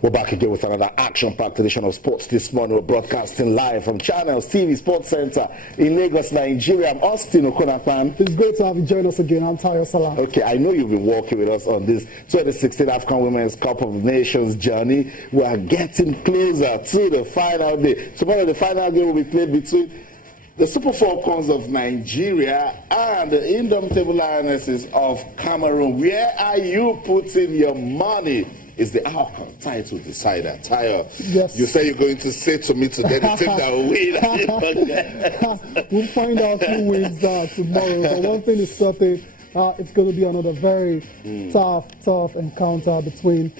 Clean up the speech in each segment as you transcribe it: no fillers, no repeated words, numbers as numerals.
We're back again with another action-packed edition of Sports this morning. We're broadcasting live from Channels TV Sports Center in Lagos, Nigeria. I'm Austin Okonapan. It's great to have you join us again. I'm Tayo Salam. Okay, I know you've been working with us on this 2016 African Women's Cup of Nations journey. We are getting closer to the final day. Tomorrow, the final game will be played between the Super Falcons of Nigeria and the indomitable Lionesses of Cameroon. Where are you putting your money? Is the outcome title decider? Tayo, yes. You say you're going to say to me today the team that will win. We'll find out who wins tomorrow. But one thing is certain, it's going to be another very tough encounter between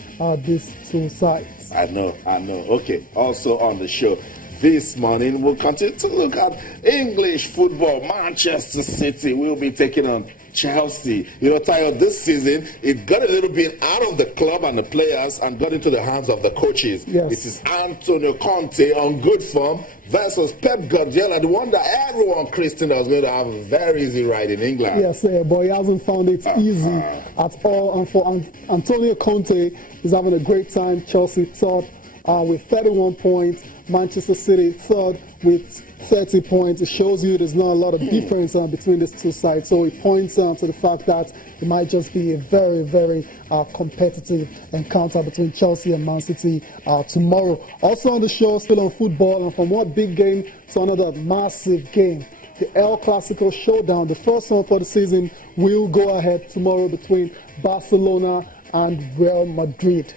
these two sides. I know. Okay, also on the show this morning, we'll continue to look at English football. Manchester City will be taking on Chelsea. You know, Tayo, this season, it got a little bit out of the club and the players and got into the hands of the coaches. Yes. It is Antonio Conte on good form versus Pep Guardiola, the one that everyone christened was going to have a very easy ride in England. Yes, but he hasn't found it easy at all. And for Antonio Conte, he's having a great time. Chelsea third with 31 points. Manchester City third with 30 points. It shows you there's not a lot of difference between these two sides. So it points to the fact that it might just be a very, very competitive encounter between Chelsea and Man City tomorrow. Also on the show, still on football, and from one big game to another massive game. The El Clasico showdown, the first one for the season, will go ahead tomorrow between Barcelona and Real Madrid.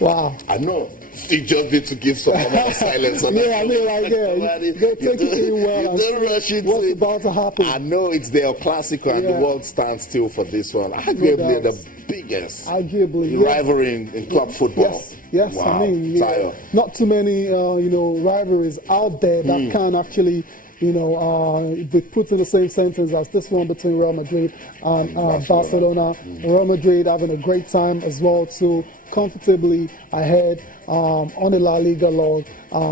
Wow. I know. You just need to give some more silence on that. Yeah, I mean, like, yeah, take it in well. Don't rush it. What's about to happen? I know it's the El Clasico and the world stands still for this one. Arguably the biggest rivalry in club football. Yes. Wow. I mean, not too many, rivalries out there that can actually, be put in the same sentence as this one between Real Madrid and Barcelona. Real Madrid having a great time as well, too, comfortably ahead on the La Liga log.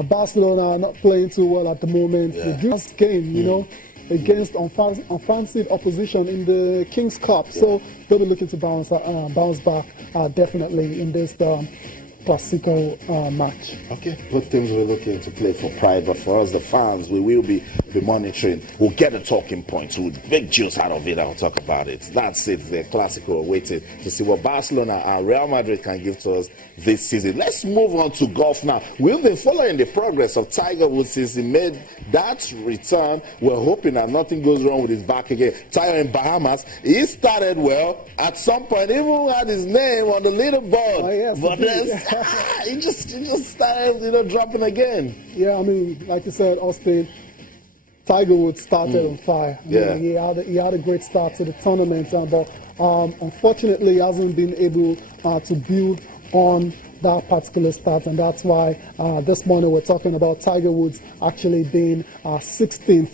Barcelona not playing too well at the moment. The dreams game, against unfancied opposition in the King's Cup. So they'll be looking to bounce back definitely in this Clasico match. Okay, both teams will be looking to play for pride, but for us, the fans, we will be monitoring. We'll get the talking points. We'll make juice out of it. I'll talk about it. That's it. The Clasico waiting to see what Barcelona and Real Madrid can give to us this season. Let's move on to golf now. We've been following the progress of Tiger Woods since he made that return. We're hoping that nothing goes wrong with his back again. Tiger in Bahamas, he started well. At some point, even had his name on the leaderboard. Oh, yes, but then he just started, dropping again. Yeah, I mean, like you said, Austin, Tiger Woods started on fire. Yeah. He had a great start to the tournament, but unfortunately, he hasn't been able to build on that particular start, and that's why this morning we're talking about Tiger Woods actually being 16th,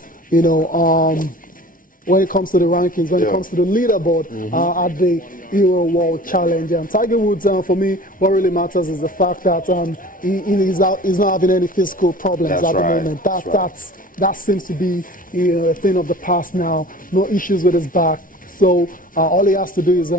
when it comes to the rankings, when it comes to the leaderboard at the Euro World Challenge. And Tiger Woods, for me, what really matters is the fact that he's not having any physical problems at the moment. That seems to be a thing of the past now. No issues with his back. So all he has to do is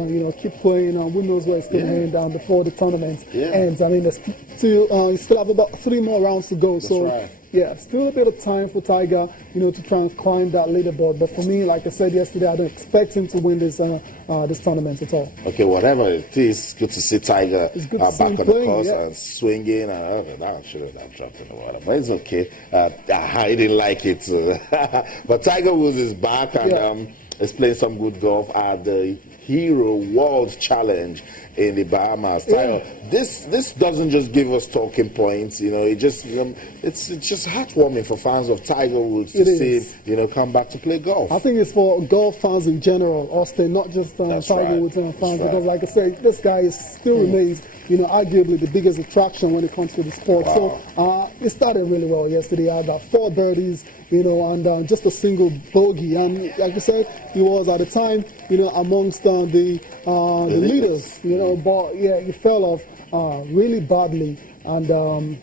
keep playing. Who knows where it's going to end before the tournament ends. I mean, you still have about 3 more rounds to go. Still a bit of time for Tiger, to try and climb that leaderboard. But for me, like I said yesterday, I don't expect him to win this tournament at all. Okay, whatever it is, good to see Tiger back on the course and swinging. I shouldn't have dropped in the water, but it's okay. I didn't like it. But Tiger Woods is back and is playing some good golf at the Hero World Challenge in the Bahamas. This doesn't just give us talking points, it's just heartwarming for fans of Tiger Woods to see him, come back to play golf. I think it's for golf fans in general, Austin, not just Tiger Woods fans, because like I said, this guy still remains, arguably the biggest attraction when it comes to the sport. Wow. So it started really well yesterday. I had 4 birdies, and just a single bogey. And like you said, he was at the time, amongst the leaders, but he fell off really badly, and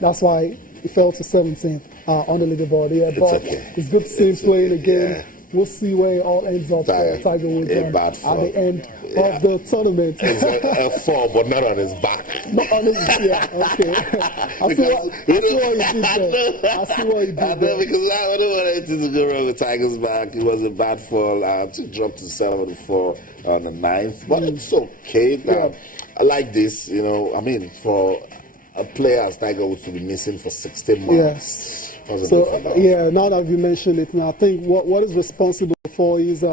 that's why he fell to 17th on the leaderboard. But it's good to see him playing again. we'll see where it all ends up for Tiger Woods at the end of the tournament. It's a fall, but not on his back. Not on his, yeah, okay. I see what he did there. I see what he did there. Because I don't want anything to go wrong with Tiger's back. It was a bad fall to drop to 7-4 on the 9th, but it's okay. I like this, you know. I mean, for a player as Tiger Woods to be missing for 16 months. Yes. So, now that you mentioned it, now I think what is responsible for is,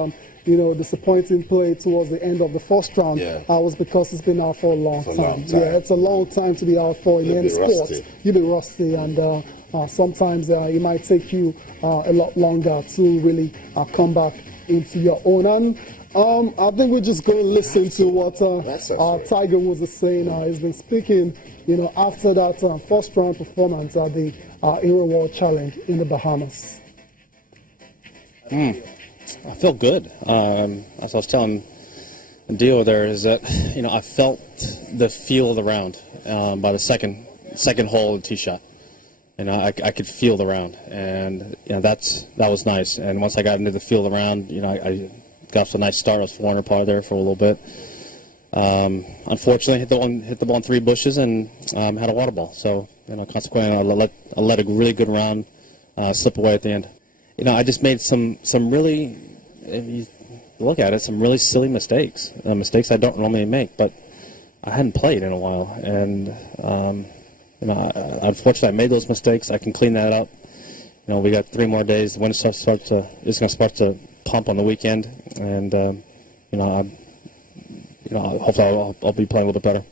disappointing play towards the end of the first round was because it's been out for a long time. Yeah, it's a long time to be out for in any sport. You'll be rusty, and sometimes it might take you a lot longer to really come back into your own. And I think we're just going to listen to what Tiger Woods is saying. He's been speaking, after that first round performance at the Aero World Challenge in the Bahamas. I feel good. As I was telling Dio there, is that I felt the feel of the round by the second hole of the tee shot. I could feel the round, and that was nice. And once I got into the feel of the round, I got off a nice start. I was 400 par there for a little bit. Unfortunately, hit the ball in 3 bushes and had a water ball. So consequently, I let a really good round slip away at the end. I just made some really, if you look at it, some really silly mistakes. Mistakes I don't normally make, but I hadn't played in a while, and unfortunately, I made those mistakes. I can clean that up. We got 3 more days. The wind is going to start to pump on the weekend, and hopefully I'll be playing a little bit better.